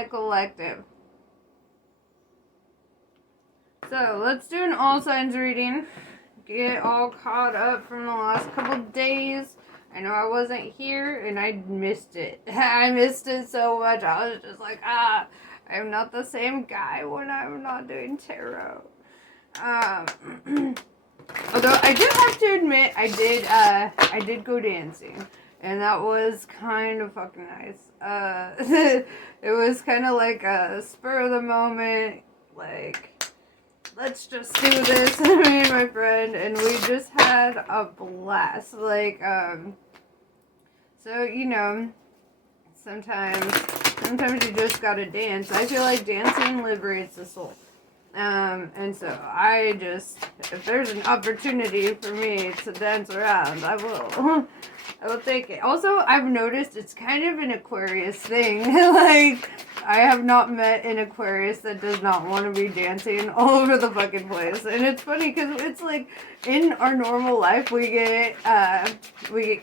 High Collective. So, let's do an all signs reading. Get all caught up from the last couple days. I know I wasn't here and I missed it. I missed it so much. I was just like, I'm not the same guy when I'm not doing tarot. Although I do have to admit, I did go dancing, and that was kind of fucking nice. It was kind of like a spur of the moment, like, let's just do this, me and my friend, and we just had a blast. Like, so, you know, sometimes you just gotta dance. I feel like dancing liberates the soul. And so I just, if there's an opportunity for me to dance around, I will. I will take it. Also, I've noticed it's kind of an Aquarius thing. Like, I have not met an Aquarius that does not want to be dancing all over the fucking place. And it's funny because it's like, in our normal life, we get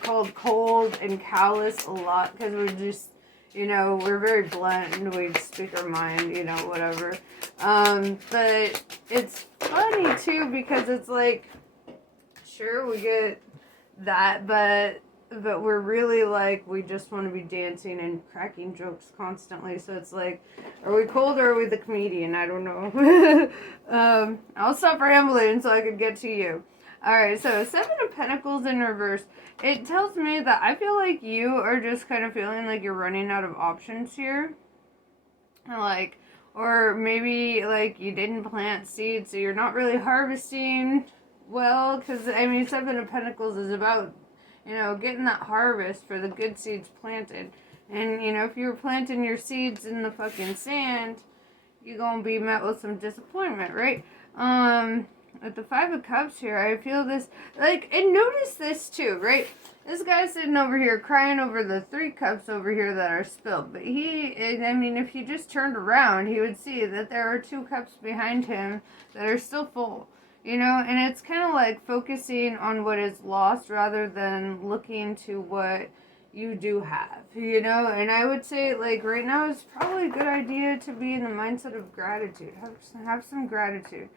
called cold and callous a lot because we're just, you know, we're very blunt and we speak our mind, you know, whatever. But it's funny too because it's like, sure, we get that, but we're really like, we just want to be dancing and cracking jokes constantly. So it's like, are we cold or are we the comedian? I don't know. I'll stop rambling so I can get to you. Alright, so Seven of Pentacles in reverse. It tells me that I feel like you are just kind of feeling like you're running out of options here. Like, or maybe like you didn't plant seeds, so you're not really harvesting well. Because, I mean, Seven of Pentacles is about, you know, getting that harvest for the good seeds planted. And, you know, if you were planting your seeds in the fucking sand, you're gonna be met with some disappointment, right? With the Five of Cups here, I feel this, like, and notice this too, right? This guy's sitting over here crying over the Three Cups over here that are spilled. But I mean, if he just turned around, he would see that there are two cups behind him that are still full. You know, and it's kind of like focusing on what is lost rather than looking to what you do have, you know. And I would say, like, right now is probably a good idea to be in the mindset of gratitude. Have some gratitude.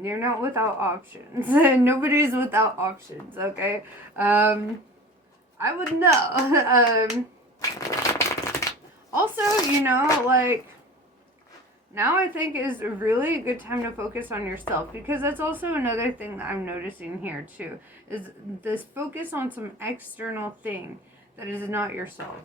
You're not without options. Nobody's without options, okay? I would know. Also, you know, like, now I think is really a good time to focus on yourself, because that's also another thing that I'm noticing here too, is this focus on some external thing that is not yourself.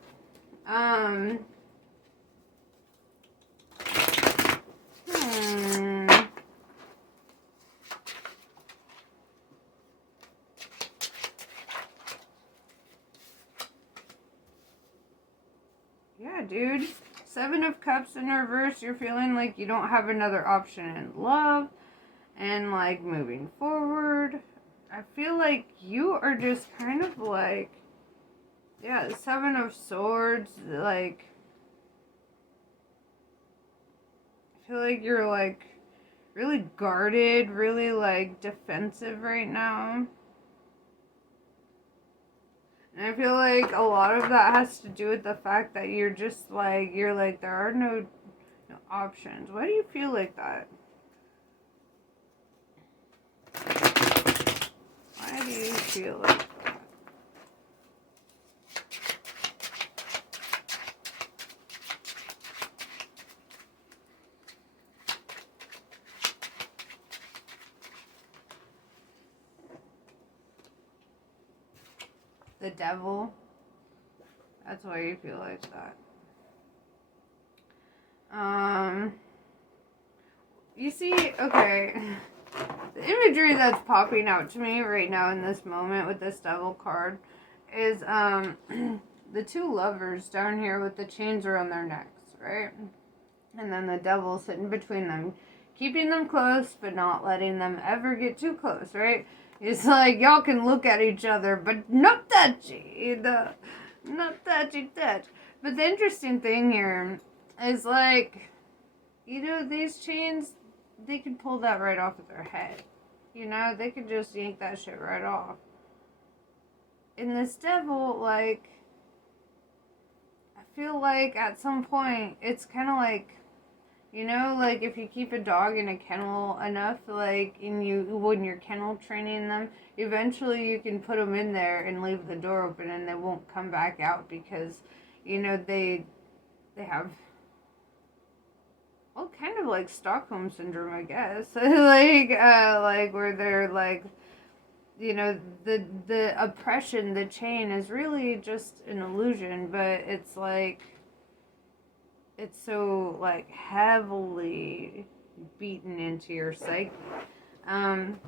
Yeah, dude. Seven of Cups in reverse, you're feeling like you don't have another option in love and like moving forward. I feel like you are just kind of like, yeah, Seven of Swords, like, I feel like you're like really guarded, really like defensive right now. And I feel like a lot of that has to do with the fact that you're just like, you're like, there are no options. Why do you feel like that? Why do you feel like that? The Devil. That's why you feel like that. You see, okay, the imagery that's popping out to me right now in this moment with this Devil card is, the two lovers down here with the chains around their necks, right? And then the Devil sitting between them, keeping them close, but not letting them ever get too close, right? It's like, y'all can look at each other, but not touchy, not touchy touch. But the interesting thing here is, like, you know, these chains, they could pull that right off of their head. You know, they could just yank that shit right off. And this Devil, like, I feel like at some point it's kind of like, you know, like if you keep a dog in a kennel enough, like when you're kennel training them, eventually you can put them in there and leave the door open and they won't come back out because, you know, they have, well, kind of like Stockholm syndrome, I guess. Like where they're like, you know, the oppression, the chain is really just an illusion, but it's like, it's so like heavily beaten into your psyche. Um,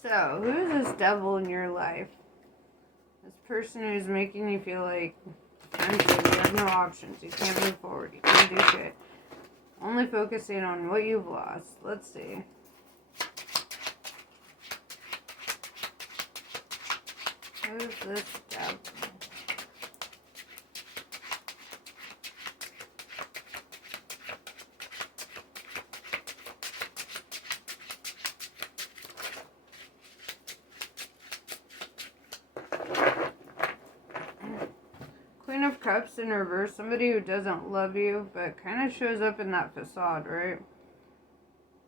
so who is this devil in your life? This person who's making you feel like potentially you have no options. You can't move forward. You can't do shit. Only focusing on what you've lost. Let's see. Who's this devil? Queen of Cups in reverse. Somebody who doesn't love you, but kind of shows up in that facade, right?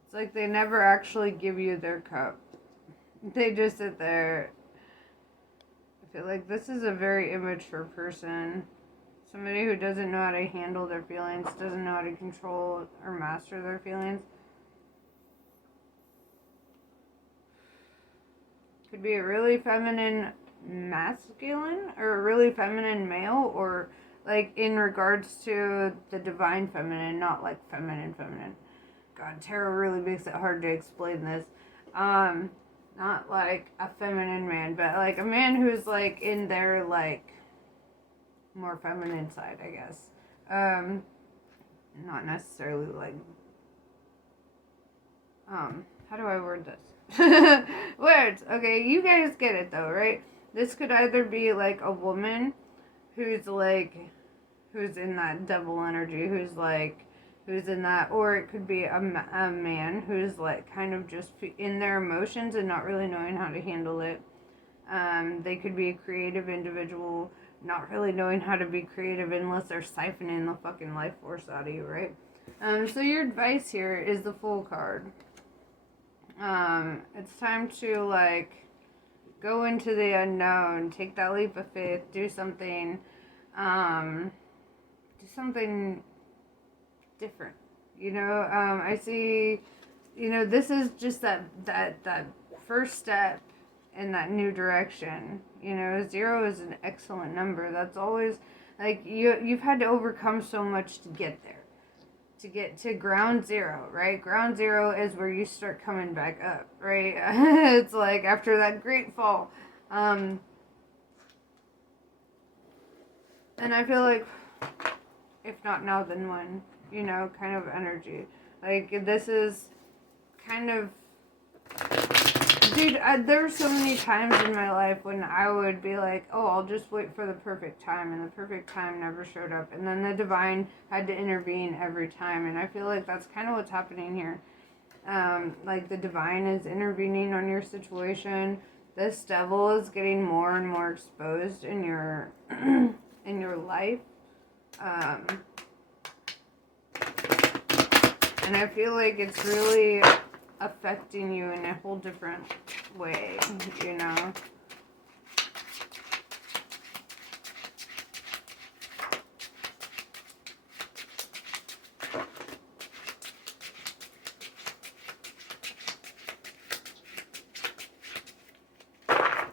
It's like they never actually give you their cup. They just sit there. I feel like this is a very immature person. Somebody who doesn't know how to handle their feelings, doesn't know how to control or master their feelings. Could be a really feminine masculine or a really feminine male, or like in regards to the divine feminine, not like feminine. God, tarot really makes it hard to explain this. Not like a feminine man, but like a man who's like in their like more feminine side, I guess. Not necessarily like how do I word this? Words. Okay, you guys get it though, right? This could either be like a woman who's in that devil energy, who's in that, or it could be a man who's like kind of just in their emotions and not really knowing how to handle it. They could be a creative individual, not really knowing how to be creative unless they're siphoning the fucking life force out of you, right? So your advice here is the Fool card. It's time to like go into the unknown, take that leap of faith, do something different. You know, I see, you know, this is just that first step in that new direction. You know, 0 is an excellent number. That's always like you've had to overcome so much to get there. To get to ground 0, right? Ground 0 is where you start coming back up, right? It's like after that great fall. And I feel like, if not now, then when, you know, kind of energy. Like, this is kind of, dude, there were so many times in my life when I would be like, oh, I'll just wait for the perfect time, and the perfect time never showed up, and then the divine had to intervene every time, and I feel like that's kind of what's happening here. Like, the divine is intervening on your situation. This devil is getting more and more exposed in your in your life. And I feel like it's really affecting you in a whole different way, you know?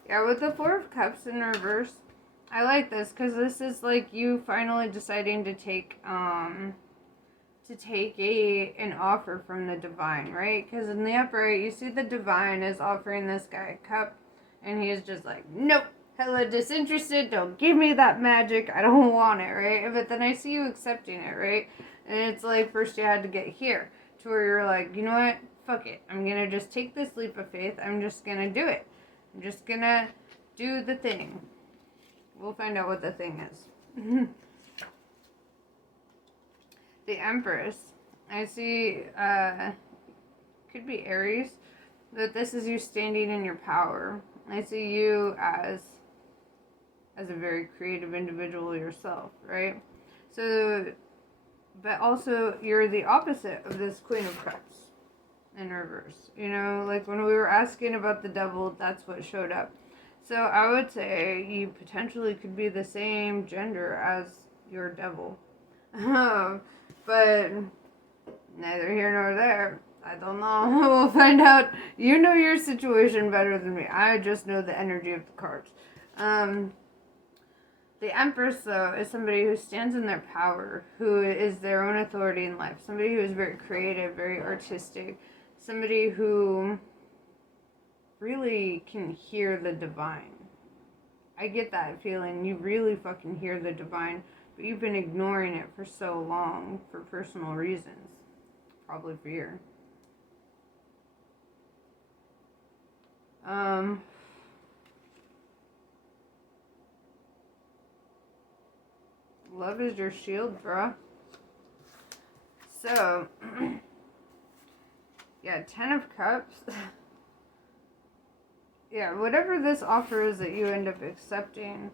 Yeah, with the 4 of Cups in reverse, I like this because this is like you finally deciding to take an offer from the divine, right? Because in the upright, you see the divine is offering this guy a cup, and he is just like, nope, hella disinterested, don't give me that magic, I don't want it, right? But then I see you accepting it, right? And it's like, first you had to get here, to where you're like, you know what, fuck it, I'm gonna just take this leap of faith, I'm just gonna do it. I'm just gonna do the thing. We'll find out what the thing is. The Empress. I see, could be Aries, but this is you standing in your power. I see you as as a very creative individual yourself, right? So, but also you're the opposite of this Queen of Cups in reverse. You know, like when we were asking about the devil, that's what showed up. So I would say you potentially could be the same gender as your devil. But neither here nor there. I don't know. We'll find out. You know your situation better than me. I just know the energy of the cards. The Empress, though, is somebody who stands in their power, who is their own authority in life. Somebody who is very creative, very artistic. Somebody who really can hear the divine. I get that feeling. You really fucking hear the divine, but you've been ignoring it for so long for personal reasons. Probably fear. Love is your shield, bruh. So, yeah, 10 of Cups. Yeah, whatever this offer is that you end up accepting,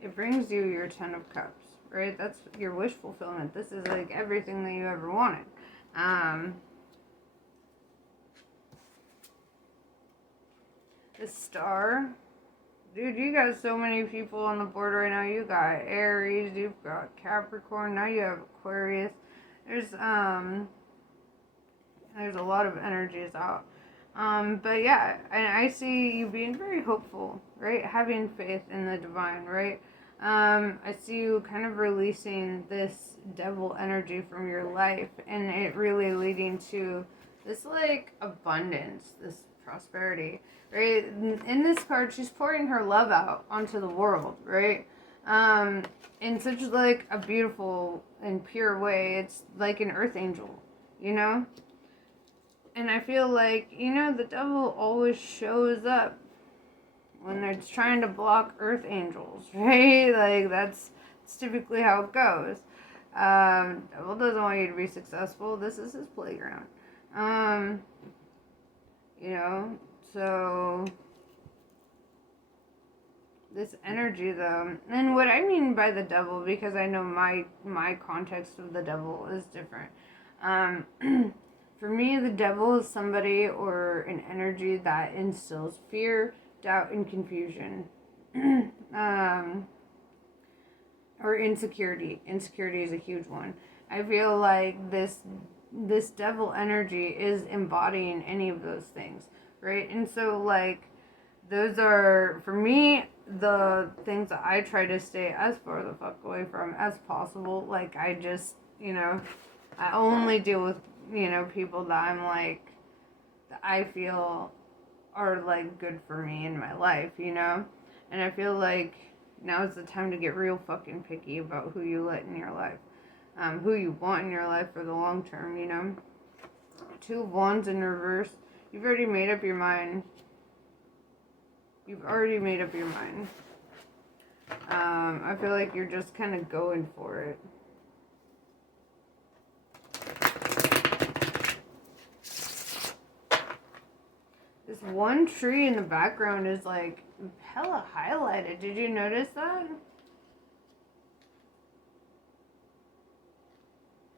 it brings you your 10 of Cups, right? That's your wish fulfillment. This is like everything that you ever wanted. The Star. Dude, you got so many people on the board right now. You got Aries, you've got Capricorn, now you have Aquarius. There's a lot of energies out. But yeah, and I see you being very hopeful, right? Having faith in the divine, right? I see you kind of releasing this devil energy from your life and it really leading to this like abundance, this prosperity, right? In this card, she's pouring her love out onto the world, right? In such like a beautiful and pure way. It's like an earth angel, you know? And I feel like, you know, the devil always shows up when they're trying to block earth angels, right? Like, that's typically how it goes. Devil doesn't want you to be successful. This is his playground. You know, so this energy, though, and what I mean by the devil, because I know my context of the devil is different. For me, the devil is somebody or an energy that instills fear, doubt, and confusion. Or insecurity. Insecurity is a huge one. I feel like this devil energy is embodying any of those things, right? And so, like, those are, for me, the things that I try to stay as far the fuck away from as possible. Like, I just, you know, I only deal with, you know, people that I'm like, that I feel are like good for me in my life, you know? And I feel like now is the time to get real fucking picky about who you let in your life, who you want in your life for the long term, you know? 2 of Wands in reverse. You've already made up your mind. You've already made up your mind. I feel like you're just kind of going for it. This one tree in the background is like hella highlighted. Did you notice that?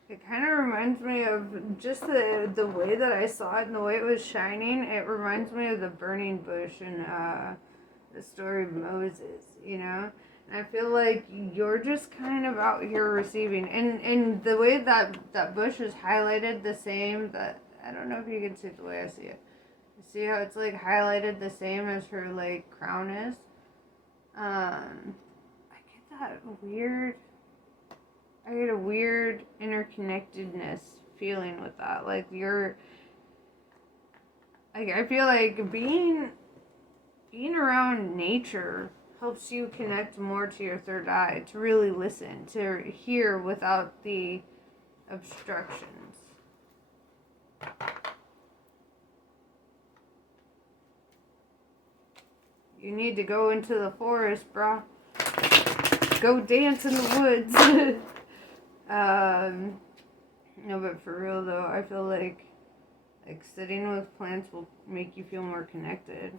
It kind of reminds me of just the way that I saw it and the way it was shining. It reminds me of the burning bush in the story of Moses, you know? And I feel like you're just kind of out here receiving. And the way that bush is highlighted the same, that I don't know if you can see the way I see it. See how it's like highlighted the same as her like crown is? I get that weird, I get a weird interconnectedness feeling with that. Like you're, like I feel like being around nature helps you connect more to your third eye, to really listen, to hear without the obstructions. You need to go into the forest, brah. Go dance in the woods. No, but for real though, I feel like sitting with plants will make you feel more connected.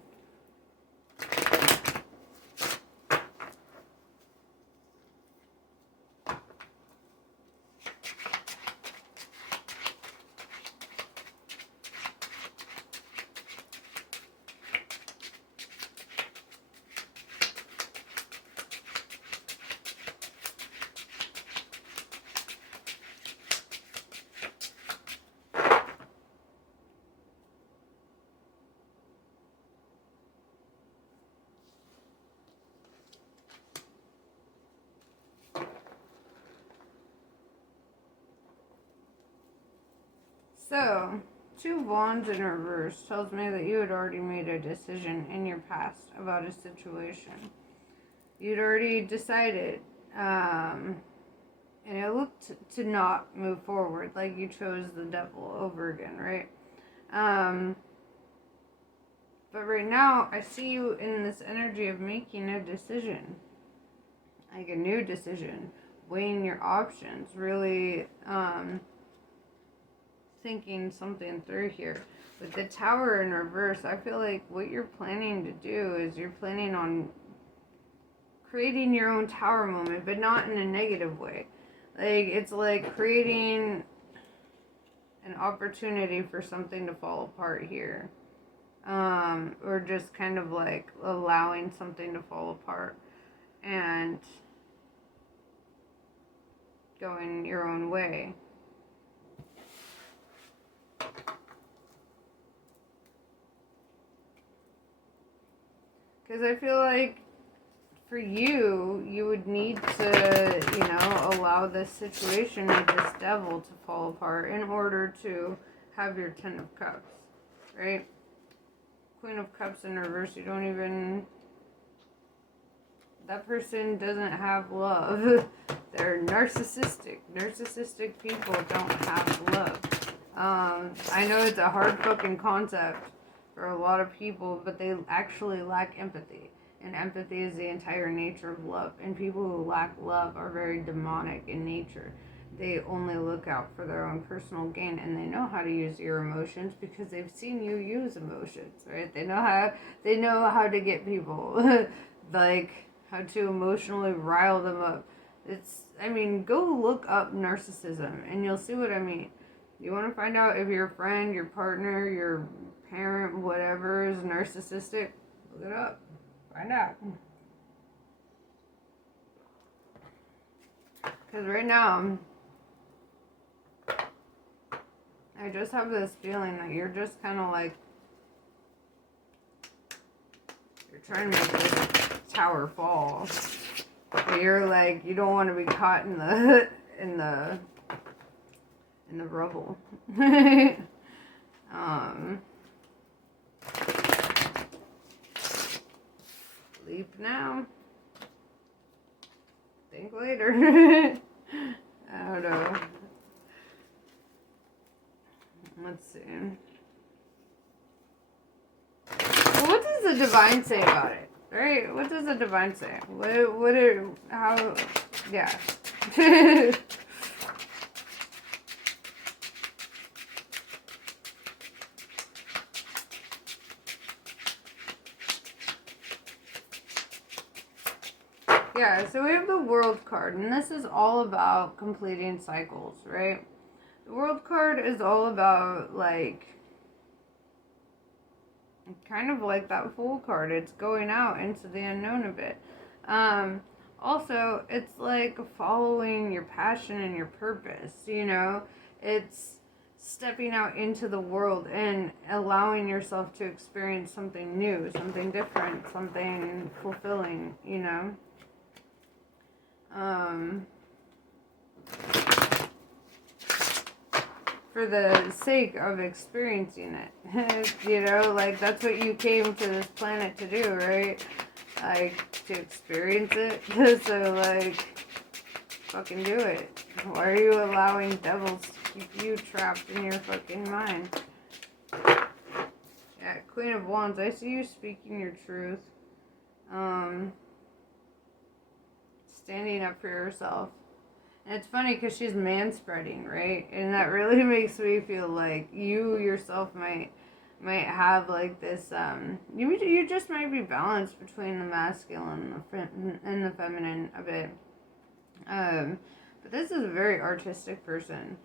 So, two wands in reverse tells me that you had already made a decision in your past about a situation. You'd already decided, and it looked to not move forward, like you chose the devil over again, right? But right now, I see you in this energy of making a decision, like a new decision, weighing your options, really thinking something through here. With the Tower in reverse, I feel like what you're planning to do is you're planning on creating your own tower moment, but not in a negative way. Like, it's like creating an opportunity for something to fall apart here. Or just kind of like allowing something to fall apart and going your own way. Because I feel like for you, you would need to, allow this situation with this devil to fall apart in order to have your Ten of Cups, right? Queen of Cups in reverse, you don't even... That person doesn't have love. They're narcissistic. Narcissistic people don't have love. I know it's a hard fucking concept for a lot of people, but they actually lack empathy. And empathy is the entire nature of love. And people who lack love are very demonic in nature. They only look out for their own personal gain, and they know how to use your emotions because they've seen you use emotions, right? They know how to get people, like how to emotionally rile them up. Go look up narcissism, and you'll see what I mean. You want to find out if your friend, your partner, your parent, whatever is narcissistic? Look it up. Find out. Because right now, I just have this feeling that you're just kind of like, you're trying to make this tower fall. But you're like, you don't want to be caught in the rubble. Leap now. Think later. I don't know. Let's see. Well, what does the divine say about it? Right? What does the divine say? Yeah. Yeah, so we have the World card, and this is all about completing cycles, right? The World card is all about, like, kind of like that Fool card. It's going out into the unknown a bit. Also, it's like following your passion and your purpose, It's stepping out into the world and allowing yourself to experience something new, something different, something fulfilling, for the sake of experiencing it. Like, that's what you came to this planet to do, right? Like, to experience it. So, like, fucking do it. Why are you allowing devils to keep you trapped in your fucking mind? Yeah, Queen of Wands, I see you speaking your truth. Standing up for yourself. And it's funny because she's man-spreading, right? And that really makes me feel like you yourself might have like this, you just might be balanced between the masculine and the feminine a bit. But this is a very artistic person.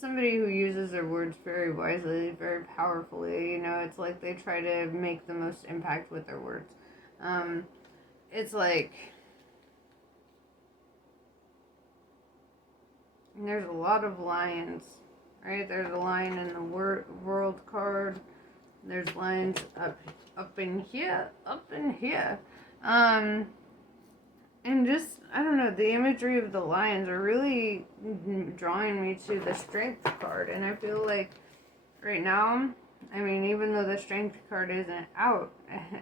Somebody who uses their words very wisely, very powerfully. It's like they try to make the most impact with their words. It's like... And there's a lot of lions, right? There's a lion in the world card. There's lions up in here. And just, I don't know, the imagery of the lions are really drawing me to the strength card. And I feel like right now, I mean, even though the strength card isn't out,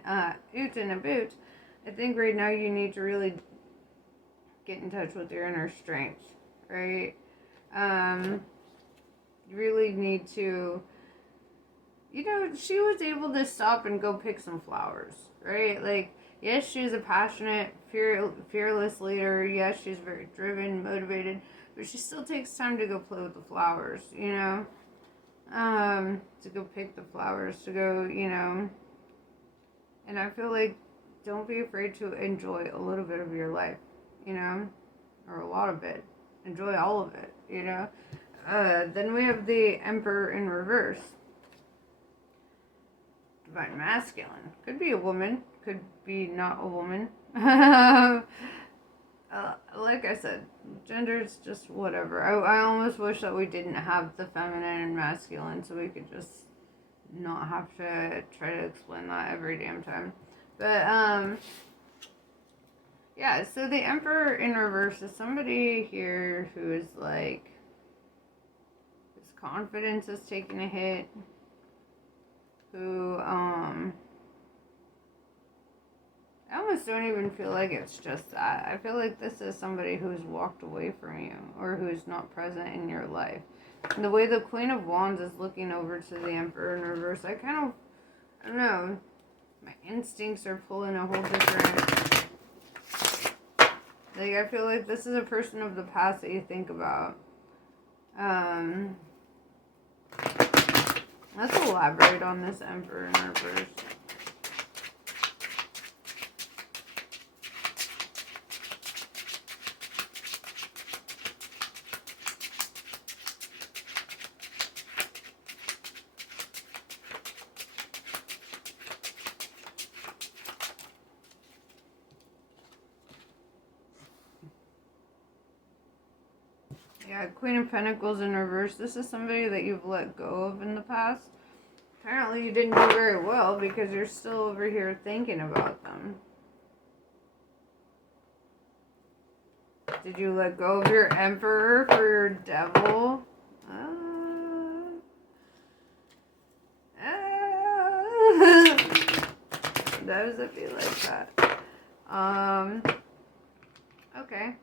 out and about, I think right now you need to really get in touch with your inner strength, right? You really need to, she was able to stop and go pick some flowers, right? Like, yes, she's a passionate, fearless leader. Yes, she's very driven, motivated, but she still takes time to go play with the flowers, to go pick the flowers, to go, and I feel like don't be afraid to enjoy a little bit of your life, or a lot of it. Enjoy all of it, Then we have the Emperor in reverse. Divine masculine. Could be a woman, could be not a woman. Like I said, gender's just whatever. I almost wish that we didn't have the feminine and masculine so we could just not have to try to explain that every damn time. But, yeah, so the Emperor in reverse is somebody here who is like, his confidence is taking a hit, who, I almost don't even feel like it's just that. I feel like this is somebody who's walked away from you or who's not present in your life. And the way the Queen of Wands is looking over to the Emperor in reverse, I don't know, my instincts are pulling a whole different, like, I feel like this is a person of the past that you think about. Let's elaborate on this Emperor in reverse. Yeah, Queen of Pentacles in reverse. This is somebody that you've let go of in the past. Apparently you didn't do very well because you're still over here thinking about them. Did you let go of your Emperor for your Devil? Does it feel like that? Okay.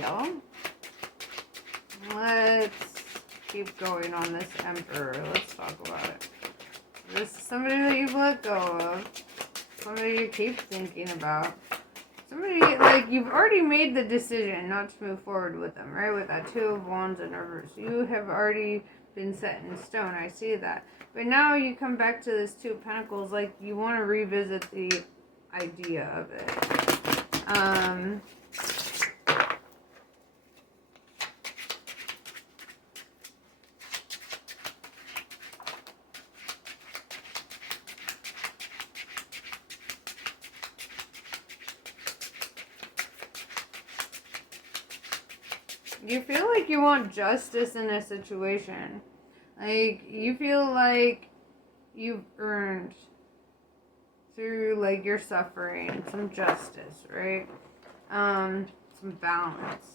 Well, let's keep going on this Emperor. Let's talk about it. This is somebody that you've let go of. Somebody you keep thinking about. Somebody, like, you've already made the decision not to move forward with them, right? With that Two of Wands in reverse. You have already been set in stone. I see that. But now you come back to this Two of Pentacles, like, you want to revisit the idea of it. You feel like you want justice in a situation. Like, you feel like you've earned, through, like, your suffering, some justice, right? Some balance.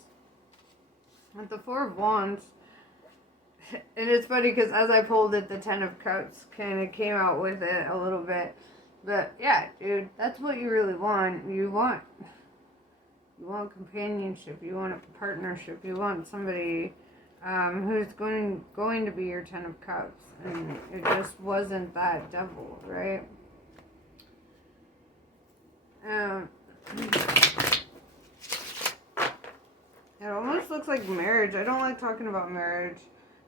With the Four of Wands, and it's funny because as I pulled it, the Ten of Cups kind of came out with it a little bit. But, yeah, dude, that's what you really want. You want companionship, you want a partnership, you want somebody who's going to be your Ten of Cups, and it just wasn't that Devil, right? It almost looks like marriage. I don't like talking about marriage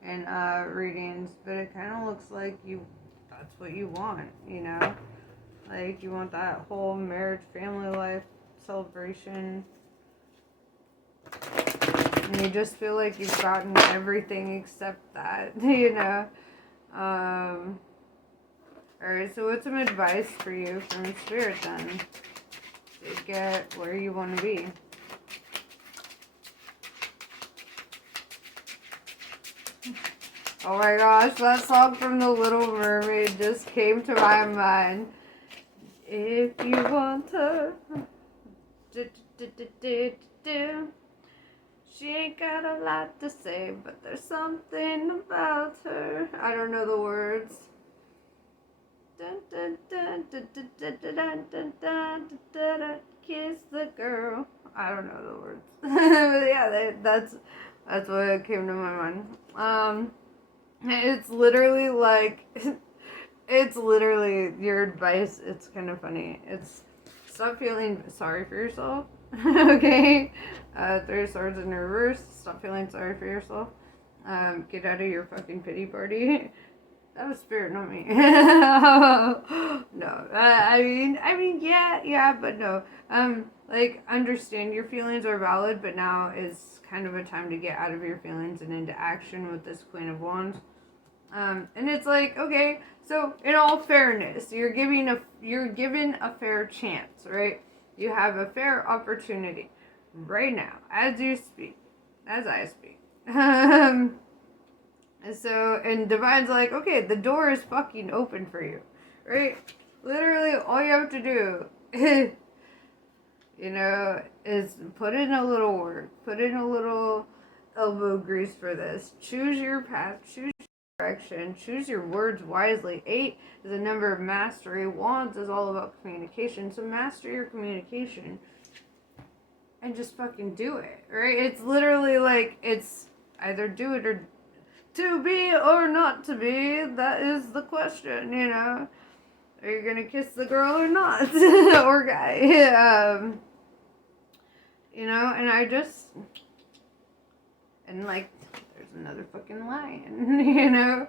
in readings, but it kind of looks like that's what you want, like you want that whole marriage, family life, celebration. And you just feel like you've gotten everything except that, Alright, so what's some advice for you from Spirit then to get where you want to be? Oh my gosh, that song from The Little Mermaid just came to my mind. If you want her, She ain't got a lot to say, but there's something about her. I don't know the words. Dun, dun, dun, dun, dun, dun, dun, dun, dun, dun, dun, dun, kiss the girl. I don't know the words. But yeah, that's what came to my mind. It's literally like, it's literally your advice. It's kind of funny. It's stop feeling sorry for yourself. Okay? Three swords in reverse. Stop feeling sorry for yourself. Get out of your fucking pity party. That was Spirit, not me. No, I mean, yeah, but no. Like, understand your feelings are valid, but now is kind of a time to get out of your feelings and into action with this Queen of Wands. And it's like, okay, so in all fairness, you're given a fair chance, right? You have a fair opportunity right now, as you speak, as I speak. So, and Divine's like, okay, the door is fucking open for you, right? Literally, all you have to do, is put in a little work, put in a little elbow grease for this. Choose your path, choose your direction, choose your words wisely. 8 is a number of mastery. Wands is all about communication, so master your communication and just fucking do it, right? It's literally like, it's either do it or to be or not to be, that is the question, Are you gonna kiss the girl or not? Or guy? And I just, and like, there's another fucking lion,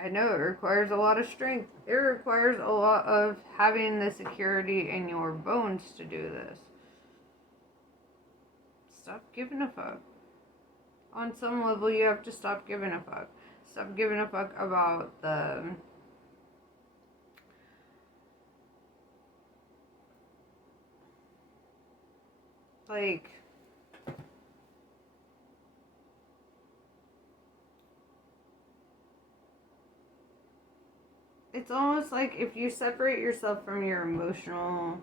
I know it requires a lot of strength. It requires a lot of having the security in your bones to do this. Stop giving a fuck. On some level, you have to stop giving a fuck. Stop giving a fuck about the like it's almost like if you separate yourself from your emotional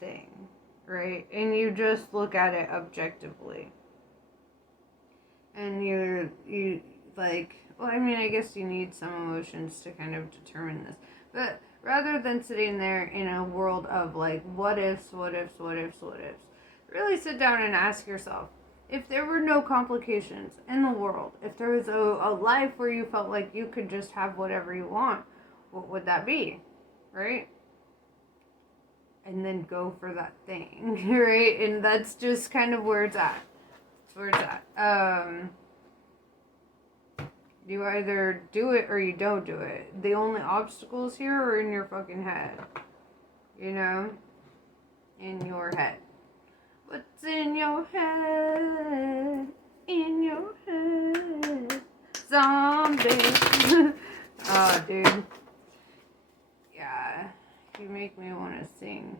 thing, right? And you just look at it objectively. And you like, well, I mean, I guess you need some emotions to kind of determine this. But rather than sitting there in a world of like, what ifs, really sit down and ask yourself, if there were no complications in the world, if there was a life where you felt like you could just have whatever you want, what would that be, right? And then go for that thing, right? And that's just kind of where it's at. That's where it's at. You either do it or you don't do it. The only obstacles here are in your fucking head. In your head. What's in your head? In your head. Zombie. Oh, dude. Yeah. You make me want to sing.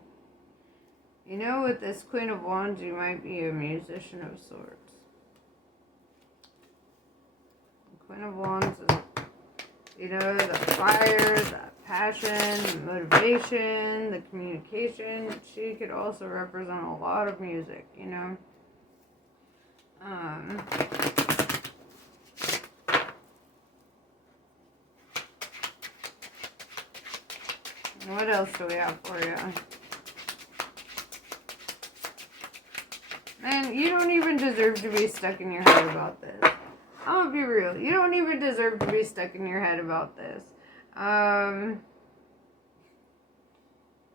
With this Queen of Wands, you might be a musician of sorts. Queen of Wands is, the fire, the passion, the motivation, the communication. She could also represent a lot of music, What else do we have for you? Man, you don't even deserve to be stuck in your head about this. I'm gonna be real. You don't even deserve to be stuck in your head about this.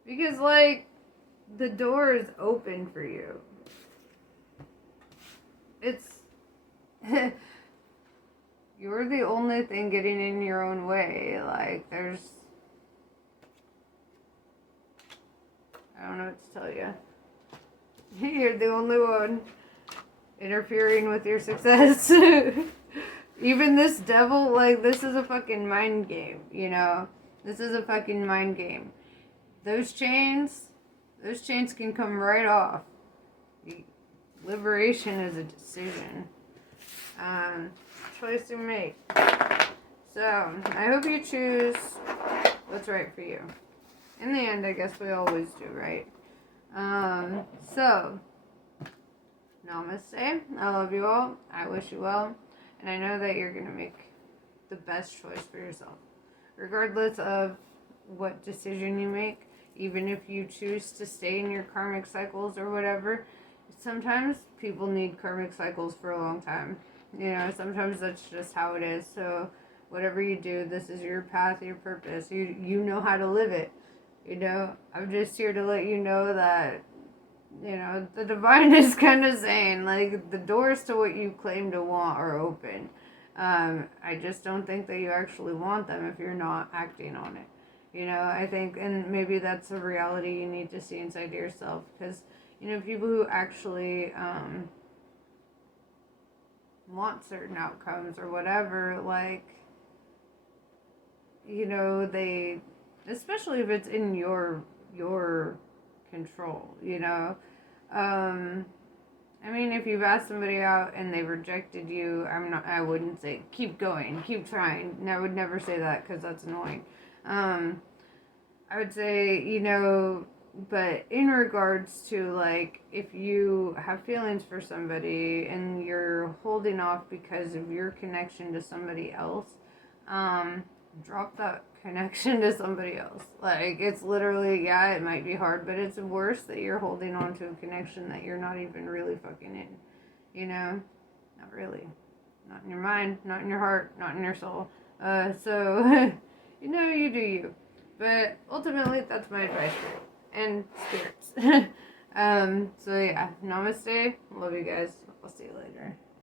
Because, like, the door is open for you. It's... You're the only thing getting in your own way. Like, there's... I don't know what to tell you. You're the only one interfering with your success. Even this devil, like, this is a fucking mind game, This is a fucking mind game. Those chains can come right off. Liberation is a decision. Choice you make. So, I hope you choose what's right for you. In the end, I guess we always do, right? So, Namaste. I love you all. I wish you well. And I know that you're going to make the best choice for yourself. Regardless of what decision you make, even if you choose to stay in your karmic cycles or whatever, sometimes people need karmic cycles for a long time. Sometimes that's just how it is. So whatever you do, this is your path, your purpose. You know how to live it. I'm just here to let you know that the divine is kind of saying, like, the doors to what you claim to want are open. I just don't think that you actually want them if you're not acting on it. I think, and maybe that's a reality you need to see inside yourself, because, people who actually want certain outcomes or whatever, like, they, especially if it's in your control, I mean, if you've asked somebody out and they rejected you, I wouldn't say keep going, keep trying. I would never say that, because that's annoying. I would say, but in regards to, like, if you have feelings for somebody and you're holding off because of your connection to somebody else, drop that connection to somebody else. Like, it's literally, yeah, it might be hard, but it's worse that you're holding on to a connection that you're not even really fucking in. Not really. Not in your mind, not in your heart, not in your soul. So, you do you. But ultimately, that's my advice for you. And spirits. So yeah, namaste. Love you guys. I'll see you later.